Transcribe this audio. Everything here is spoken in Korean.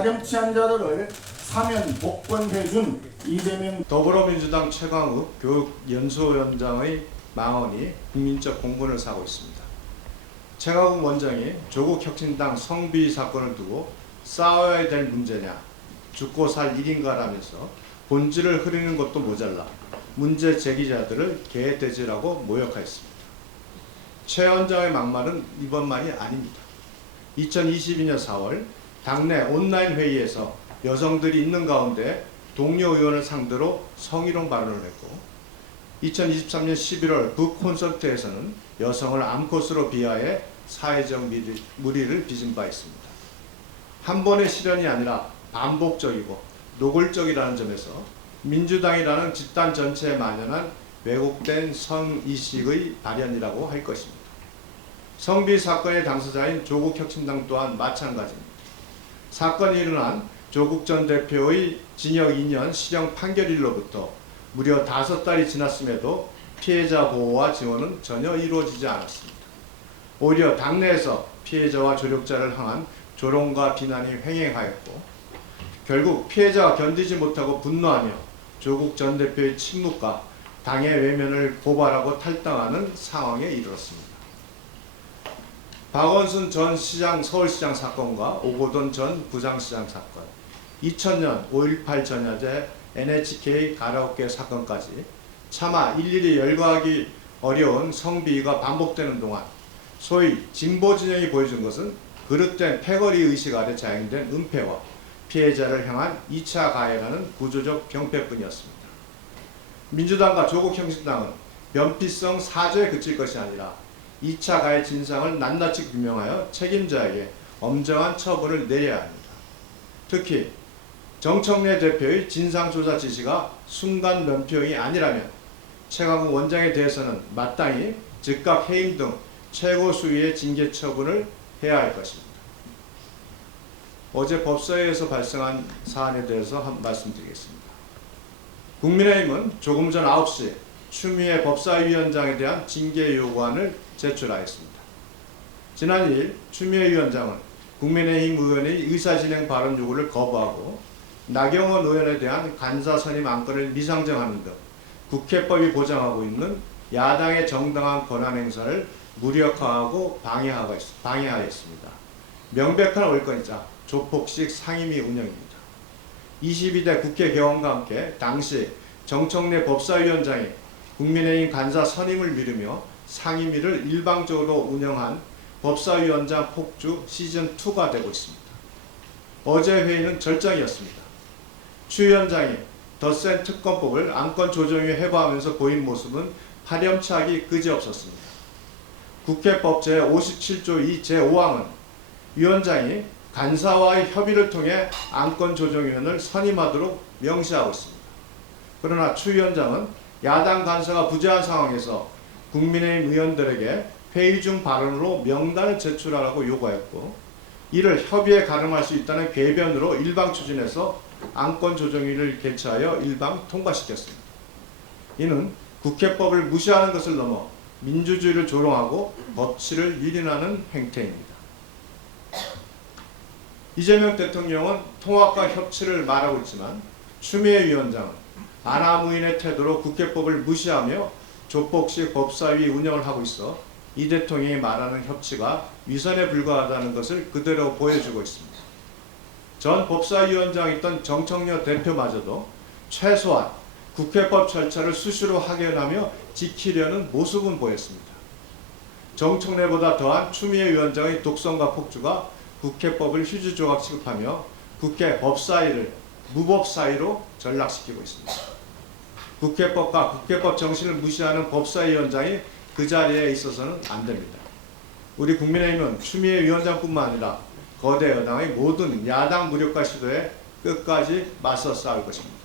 파렴치한 자들을 사면 복권해준 이재명 더불어민주당 최강욱 교육연수원장의 망언이 국민적 공분을 사고 있습니다. 최강욱 원장이 조국혁신당 성비위 사건을 두고 싸워야 될 문제냐, 죽고 살 일인가라면서 본질을 흐리는 것도 모자라 문제 제기자들을 개돼지라고 모욕하였습니다. 최 원장의 막말은 이번만이 아닙니다. 2022년 4월 당내 온라인 회의에서 여성들이 있는 가운데 동료 의원을 상대로 성희롱 발언을 했고 2023년 11월 북콘서트에서는 여성을 암컷으로 비하해 사회적 물의를 빚은 바 있습니다. 한 번의 실현이 아니라 반복적이고 노골적이라는 점에서 민주당이라는 집단 전체에 만연한 왜곡된 성의식의 발현이라고 할 것입니다. 성비 사건의 당사자인 조국혁신당 또한 마찬가지입니다. 사건이 일어난 조국 전 대표의 징역 2년 실형 판결일로부터 무려 5달이 지났음에도 피해자 보호와 지원은 전혀 이루어지지 않았습니다. 오히려 당내에서 피해자와 조력자를 향한 조롱과 비난이 횡행하였고 결국 피해자가 견디지 못하고 분노하며 조국 전 대표의 침묵과 당의 외면을 고발하고 탈당하는 상황에 이르렀습니다. 박원순 전 시장 서울시장 사건과 오고돈 전 부장시장 사건, 2000년 5.18 전야제 NHK 가라오케 사건까지 차마 일일이 열거하기 어려운 성비위가 반복되는 동안 소위 진보 진영이 보여준 것은 그릇된 패거리 의식 아래 자행된 은폐와 피해자를 향한 2차 가해라는 구조적 병폐뿐이었습니다. 민주당과 조국혁신당은 면피성 사죄에 그칠 것이 아니라 2차 가해 진상을 낱낱이 규명하여 책임자에게 엄정한 처분을 내려야 합니다. 특히 정청래 대표의 진상조사 지시가 순간 면피용이 아니라면 최강욱 원장에 대해서는 마땅히 즉각 해임 등 최고 수위의 징계 처분을 해야 할 것입니다. 어제 법사위에서 발생한 사안에 대해서 말씀드리겠습니다. 국민의힘은 조금 전 9시 추미애 법사위원장에 대한 징계 요구안을 제출하였습니다. 지난 2일 추미애 위원장은 국민의힘 의원의 의사진행 발언 요구를 거부하고 나경원 의원에 대한 간사 선임 안건을 미상정하는 등 국회법이 보장하고 있는 야당의 정당한 권한 행사를 무력화하고 방해하였습니다. 명백한 올권이자 조폭식 상임위 운영입니다. 22대 국회 개원과 함께 당시 정청래 법사위원장이 국민의힘 간사 선임을 미루며 상임위를 일방적으로 운영한 법사위원장 폭주 시즌2가 되고 있습니다. 어제 회의는 절정이었습니다. 추 위원장이 덧센 특검법을 안건 조정위에 해부하면서 보인 모습은 파렴치하기 그지없었습니다. 국회법 제57조 2 제5항은 위원장이 간사와의 협의를 통해 안건 조정위원을 선임하도록 명시하고 있습니다. 그러나 추 위원장은 야당 간사가 부재한 상황에서 국민의힘 의원들에게 회의 중 발언으로 명단을 제출하라고 요구하였고 이를 협의에 가름할 수 있다는 궤변으로 일방 추진해서 안건 조정위를 개최하여 일방 통과시켰습니다. 이는 국회법을 무시하는 것을 넘어 민주주의를 조롱하고 법치를 유린하는 행태입니다. 이재명 대통령은 통합과 협치를 말하고 있지만 추미애 위원장은 아나무인의 태도로 국회법을 무시하며 조폭식 법사위 운영을 하고 있어 이 대통령이 말하는 협치가 위선에 불과하다는 것을 그대로 보여주고 있습니다. 전 법사위원장이었던 정청래 대표마저도 최소한 국회법 절차를 수시로 확인하며 지키려는 모습은 보였습니다. 정청래보다 더한 추미애 위원장의 독선과 폭주가 국회법을 휴지 조각 취급하며 국회 법사위를 무법사위로 전락시키고 있습니다. 국회법과 국회법 정신을 무시하는 법사위원장이 그 자리에 있어서는 안 됩니다. 우리 국민의힘은 추미애 위원장뿐만 아니라 거대 여당의 모든 야당 무력화 시도에 끝까지 맞서 싸울 것입니다.